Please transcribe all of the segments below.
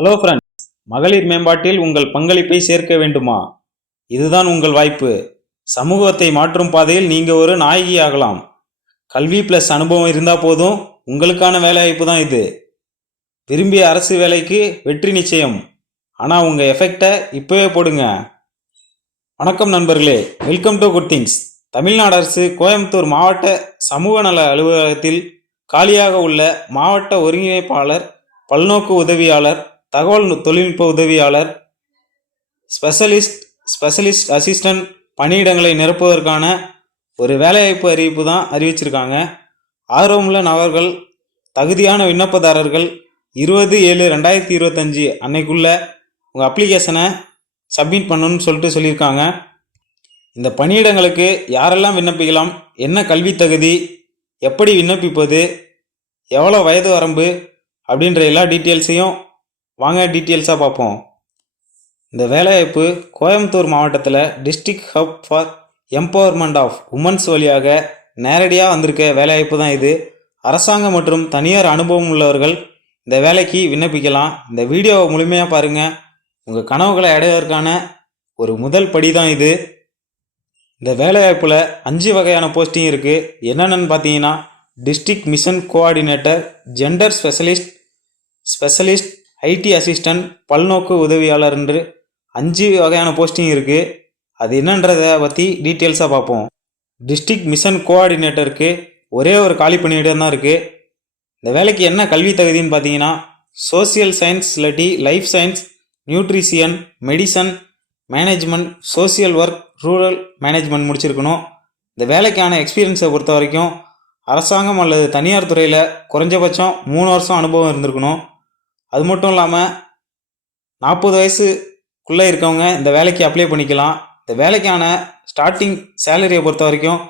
Hello friends மகளிர் மேம்பாட்டில் உங்கள் பங்களிப்பை சேர்க்க வேண்டுமா? இதுதான் உங்கள் வாய்ப்பு. சமூகத்தை மாற்றும் பாதையில் நீங்கள் ஒரு நாயகி ஆகலாம். கல்வி ப்ளஸ் அனுபவம் இருந்தால் போதும். உங்களுக்கான வேலைவாய்ப்பு தான் இது. விரும்பிய அரசு வேலைக்கு வெற்றி நிச்சயம். ஆனால் உங்கள் எஃபெக்டை இப்போவே போடுங்க. வணக்கம் நண்பர்களே. Welcome to good things Tamil Nadu அரசு கோயம்புத்தூர் மாவட்ட சமூக நல அலுவலகத்தில் காலியாக உள்ள மாவட்ட ஒருங்கிணைப்பாளர் பல்நோக்கு உதவியாளர் தகவல் தொழில்நுட்ப உதவியாளர் ஸ்பெஷலிஸ்ட் ஸ்பெஷலிஸ்ட் அசிஸ்டன்ட் பணியிடங்களை நிரப்புவதற்கான ஒரு வேலைவாய்ப்பு அறிவிப்பு தான் அறிவிச்சிருக்காங்க. ஆர்வமுள்ள நபர்கள் தகுதியான விண்ணப்பதாரர்கள் இருபது ஏழு ரெண்டாயிரத்தி இருபத்தஞ்சி அன்னைக்குள்ளே உங்கள் அப்ளிகேஷனை சப்மிட் பண்ணணும்னு சொல்லிட்டு சொல்லியிருக்காங்க. இந்த பணியிடங்களுக்கு யாரெல்லாம் விண்ணப்பிக்கலாம் என்ன கல்வி தகுதி எப்படி விண்ணப்பிப்பது எவ்வளோ வயது வரம்பு அப்படின்ற எல்லா டீட்டெயில்ஸையும் வாங்க டீட்டெயில்ஸாக பார்ப்போம். இந்த வேலைவாய்ப்பு கோயம்புத்தூர் மாவட்டத்தில் district hub for empowerment of womens வழியாக நேரடியாக வந்திருக்க வேலைவாய்ப்பு தான் இது. அரசாங்கம் மற்றும் தனியார் அனுபவம் உள்ளவர்கள் இந்த வேலைக்கு விண்ணப்பிக்கலாம். இந்த வீடியோவை முழுமையாக பாருங்கள் உங்கள் கனவுகளை அடைவதற்கான ஒரு முதல் படி தான் இது. இந்த வேலைவாய்ப்பில் அஞ்சு வகையான போஸ்டிங் இருக்குது என்னென்னு பார்த்தீங்கன்னா district mission coordinator gender specialist specialist IT assistant பல்நோக்கு உதவியாளர் என்று அஞ்சு வகையான போஸ்டிங் இருக்குது அது என்னன்றதை பற்றி டீட்டெயில்ஸாக பார்ப்போம். டிஸ்ட்ரிக்ட் மிஷன் கோஆர்டினேட்டருக்கு ஒரே ஒரு காலி பணியிடம் தான் இருக்குது இந்த வேலைக்கு என்ன கல்வி தகுதின்னு பார்த்தீங்கன்னா சோசியல் சயின்ஸ் இல்லாட்டி life science nutrition medicine management social work rural management முடிச்சிருக்கணும். இந்த வேலைக்கான எக்ஸ்பீரியன்ஸை பொறுத்த வரைக்கும் அரசாங்கம் அல்லது தனியார் துறையில் குறைஞ்சபட்சம் மூணு வருஷம் அனுபவம் இருந்திருக்கணும். அது மட்டும் இல்லாமல் நாற்பது வயசுக்குள்ளே இருக்கவங்க இந்த வேலைக்கு அப்ளை பண்ணிக்கலாம். இந்த வேலைக்கான ஸ்டார்டிங் சேலரியை பொறுத்த வரைக்கும்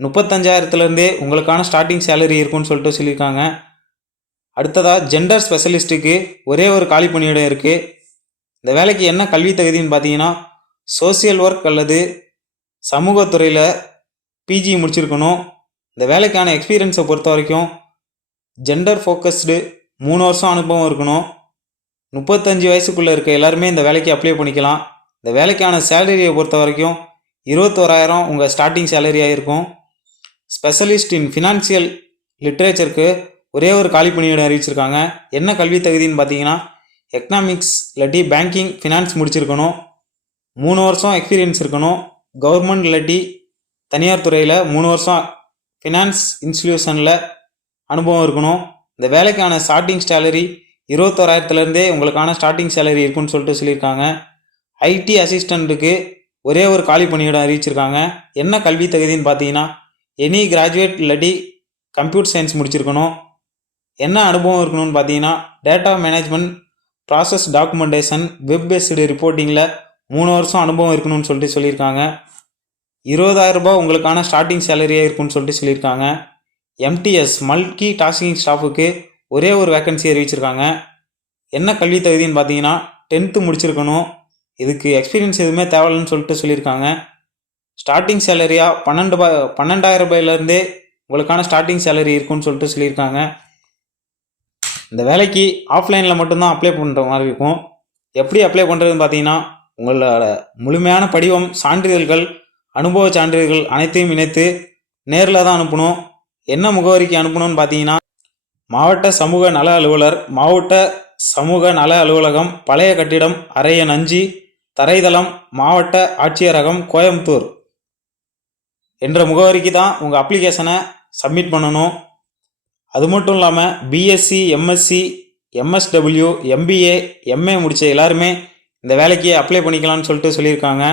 முப்பத்தஞ்சாயிரத்துலேருந்தே உங்களுக்கான ஸ்டார்டிங் சேலரி இருக்கும்னு சொல்லிட்டு சொல்லியிருக்காங்க. அடுத்ததாக ஜெண்டர் ஸ்பெஷலிஸ்ட்டுக்கு ஒரே ஒரு காலி பணியிடம் இருக்குது இந்த வேலைக்கு என்ன கல்வி தகுதின்னு பார்த்தீங்கன்னா சோசியல் ஒர்க் அல்லது சமூகத்துறையில் பிஜி முடிச்சிருக்கணும். இந்த வேலைக்கான எக்ஸ்பீரியன்ஸை பொறுத்த வரைக்கும் ஜெண்டர் ஃபோக்கஸ்டு மூணு வருஷம் அனுபவம் இருக்கணும். முப்பத்தஞ்சு வயசுக்குள்ளே இருக்க எல்லாருமே இந்த வேலைக்கு அப்ளை பண்ணிக்கலாம். இந்த வேலைக்கான சேலரியை பொறுத்த வரைக்கும் இருபத்தோராயிரம் உங்கள் ஸ்டார்டிங் சேலரியாக இருக்கும். ஸ்பெஷலிஸ்ட் இன் ஃபினான்சியல் லிட்ரேச்சருக்கு ஒரே ஒரு காலி பணியிடம் அறிவிச்சிருக்காங்க. என்ன கல்வி தகுதின்னு பார்த்தீங்கன்னா எக்கனாமிக்ஸ் இல்லாட்டி பேங்கிங் ஃபினான்ஸ் முடிச்சிருக்கணும். மூணு வருஷம் எக்ஸ்பீரியன்ஸ் இருக்கணும். கவர்மெண்ட் இல்லாட்டி தனியார் துறையில் மூணு வருஷம் ஃபினான்ஸ் இன்ஸ்டிடியூஷனில் அனுபவம் இருக்கணும். இந்த வேலைக்கான ஸ்டார்டிங் சேலரி இருபத்தோராயிரத்துலேருந்தே உங்களுக்கான ஸ்டார்டிங் சேலரி இருக்குன்னு சொல்லிட்டு சொல்லியிருக்காங்க. ஐடி அசிஸ்டண்ட்டுக்கு ஒரே ஒரு காலி பணியிடம் அறிவிச்சிருக்காங்க. என்ன கல்வி தகுதின்னு பார்த்தீங்கன்னா எனி கிராஜுவேட் இல்லாட்டி கம்ப்யூட்டர் சயின்ஸ் முடிச்சிருக்கணும். என்ன அனுபவம் இருக்கணும்னு பார்த்தீங்கன்னா data management process documentation web based ரிப்போர்ட்டிங்கில் மூணு வருஷம் அனுபவம் இருக்கணும்னு சொல்லிட்டு சொல்லியிருக்காங்க. இருபதாயிரம் ரூபாய் உங்களுக்கான ஸ்டார்டிங் சேலரியாக இருக்கும்னு சொல்லிட்டு சொல்லியிருக்காங்க. எம்டிஎஸ் மல்டி டாஸ்கிங் ஸ்டாஃபுக்கு ஒரே ஒரு வேக்கன்சி அறிவிச்சிருக்காங்க. என்ன கல்வி தகுதின்னு பார்த்தீங்கன்னா டென்த்து முடிச்சிருக்கணும். இதுக்கு எக்ஸ்பீரியன்ஸ் எதுவுமே தேவையில்லைன்னு சொல்லிட்டு சொல்லியிருக்காங்க. ஸ்டார்டிங் சேலரியாக பன்னெண்டு பா பன்னெண்டாயிரம் ரூபாயிலேருந்தே உங்களுக்கான ஸ்டார்டிங் சேலரி இருக்கும்னு சொல்லிட்டு சொல்லியிருக்காங்க. இந்த வேலைக்கு ஆஃப்லைனில் மட்டும்தான் அப்ளை பண்ணுற மாதிரி இருக்கும். எப்படி அப்ளை பண்ணுறதுன்னு பார்த்தீங்கன்னா உங்களோட முழுமையான படிவம் சான்றிதழ்கள் அனுபவ சான்றிதழ்கள் அனைத்தையும் இணைத்து நேரில் தான் அனுப்பணும். என்ன முகவரிக்கு அனுப்பணும்னு பார்த்தீங்கன்னா மாவட்ட சமூக நல அலுவலர் மாவட்ட சமூக நல அலுவலகம் பழைய கட்டிடம் அரைய அஞ்சு தரைதளம் மாவட்ட ஆட்சியரகம் கோயம்புத்தூர் என்ற முகவரிக்கு தான் உங்கள் அப்ளிகேஷனை சப்மிட் பண்ணணும். அது மட்டும் இல்லாமல் BSc MSc MSW MBA MA முடித்த எல்லாருமே இந்த வேலைக்கு அப்ளை பண்ணிக்கலாம்னு சொல்லிட்டு சொல்லியிருக்காங்க.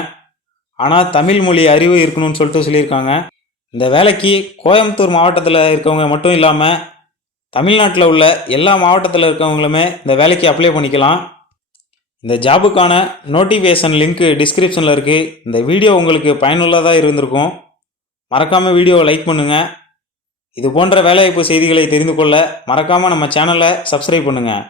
ஆனால் தமிழ் மொழி அறிவு இருக்கணும்னு சொல்லிட்டு சொல்லியிருக்காங்க. இந்த வேலைக்கு கோயம்புத்தூர் மாவட்டத்தில் இருக்கவங்க மட்டும் இல்லாமல் தமிழ்நாட்டில் உள்ள எல்லா மாவட்டத்தில் இருக்கவங்களுமே இந்த வேலைக்கு அப்ளை பண்ணிக்கலாம். இந்த ஜாபுக்கான நோட்டிஃபிகேஷன் லிங்க்கு டிஸ்கிரிப்ஷனில் இருக்குது இந்த வீடியோ உங்களுக்கு பயனுள்ளதாக இருந்திருக்கும். மறக்காமல் வீடியோவை லைக் பண்ணுங்கள் இது போன்ற வேலைவாய்ப்பு செய்திகளை தெரிந்து கொள்ள மறக்காமல் நம்ம சேனலை சப்ஸ்கிரைப் பண்ணுங்கள்